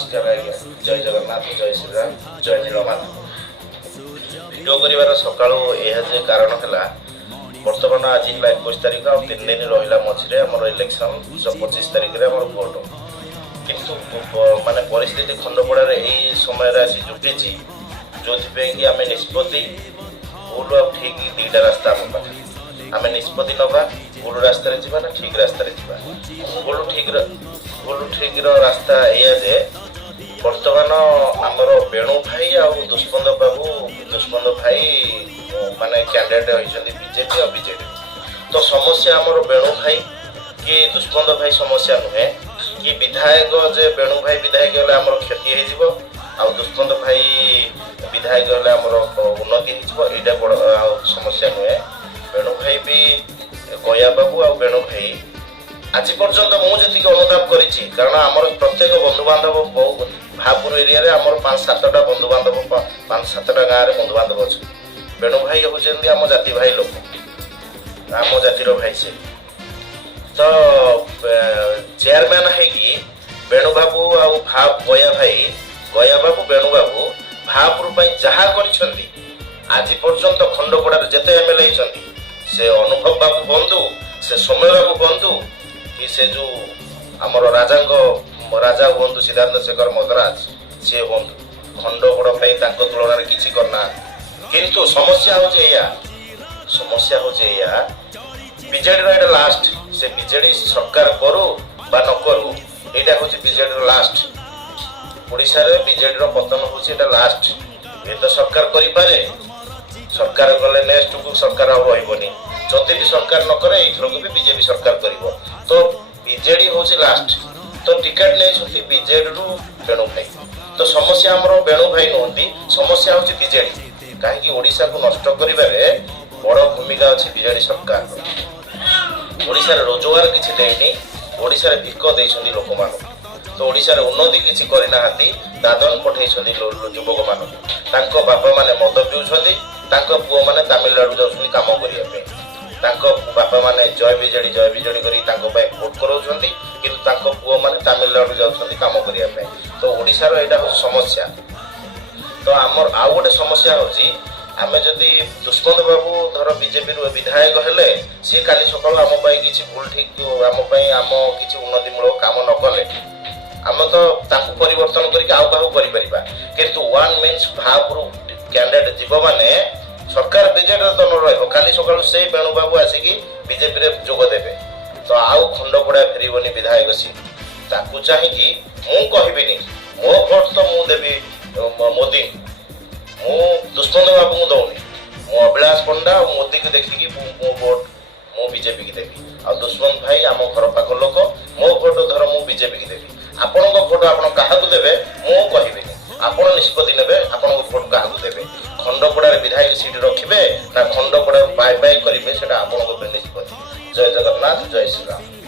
नमस्कार आज्ञा जय जगन्नाथ जय श्रीराम जय नीलमाधव भिडियो कर सकाल यह कारण है बर्तमान आज 21 तारिख आ 3 दिन रहा मझे आम इलेक्शन 25 तारिख में आम भोट किंतु माने परिस्थिति खंडपड़ार यही समय आसी जुटी जो कि आम निष्पत्ति भूल आ ठीक दुईटा रास्ता आम पाखे आम निष्पत्ति नवा भूल रास्तार जा ना ठीक रास्तार जा भूल ठीक रास्ता या जे बर्तमान आमर बेणु भाई आ दुष्मंत भाई माने कैंडिडेट होती बीजेपी और बीजेडी तो समस्या आमर बेणु भाई कि दुष्मंत भाई समस्या नुहे कि विधायक जे बेणु भाई विधायक हेले आमर क्षति हो दुष्मंत भाई विधायक हेले आमर उन्नति होटा बड़ समस्या नुहे बेणु भाई भी गया बाबू आ बेणु भाई आज पर्यंत मुझे अनुताप करी कारण आमर प्रत्येक बंधु बांधव भापुर एरिया रे आमर 5-7टा बंधु बांधव 5-7टा गाँव में बंधु बांधव अच्छे बेणु भाई होती आम जाति भाई लोक आम जातिर भाई से तो चेयरमैन है बेणु बाबू आ गया बाबू बेणु बाबू भापुर जहा कर आज पर्यंत खंडपड़ार जिते एमएलए से अनुभव बाबू बंधु से समय बाबू बंधु कि से जो आमर राजा हूँ सिद्धार्थ शेखर मद्राज सी हूँ खंडपड़ा तुलन किसी करना किंतु समस्या हूँ बीजेडी लास्ट से बीजेडी सरकार करू बा न करू यहाँ हूँ बीजेडी लास्ट ओडिशा रे बीजेडी पतन हूँ लास्ट ये तो सरकार करें सरकार गले नेक्स्ट को सरकार रही जदि भी सरकार न करे एथरक भी बीजेपी सरकार करिवो तो बीजेडी हूँ लास्ट तो टिकेट नहीं बीजेडी रु बेणु भाई तो समस्या आमर बेणु भाई नुहति समस्या हूँ बीजेडी कहीं ओडिशा को नष्ट करिबारे बड़ भूमिका अच्छी बीजेडी सरकार ओडिशा रे रोजगार किछि देनी ओडिशा रे भिक देइछन्ती लोक मान तो ओडिशा रे उन्नति किछि करिना हाती दादन पठेइछन्ती युवक मान तांको बापा माने मद पिउछन्ती तांको पुओ माने तमिलनाडु जाउछन्ती काम करिया पे तांको बापा माने जय बिजेडी करी तांको पे वोट कराउछन्ती किंतु तांको पुओ माने तमिलनाडु जाउछन्ती काम करिया पे तो ओडिशा रो एटा समस्या तो आमर आ गोटे समस्या होची आमे जदि दुष्मंत बाबू धर बीजेपी रो विधायक हेले सी काली सकाळ आम पई किछि भूल ठीक आम पई आम किछि उन्नति मूलक काम न कले आम तो ताकू परिवर्तन करके आउ काहू करि परिबा किंतु वन मीन्स भापुर कैंडिडेट जीव माने सरकार बीजेडी तो न रही खाली सकाल से बेणु बाबू आसिकी बीजेपी रे जोग देवे तो आउ खंडपड़ा फेरबनी विधायक सीट ताकू चाहिए मु कहबिनी मो भोट तो मु देवी मोदी मु दुष्मंत बाबू को दौनी मु अभिलाष पंडा और मोदी को देखिकी मो भोट मु बीजेपी की देवी आ दुष्मंत भाई आम घर पाख लोक मो भोट धर मु बीजेपी की देवी आपण भोट आपण क्या देवे मु कहबिनी आपण निष्पत्ति नेबे आपण भोट क्या देवे खंडपड़ार विधायक सीट रखिए ना खंडपड़ा पाई करेंगे से निष्पत्ति जय जगन्नाथ जय श्रीराम।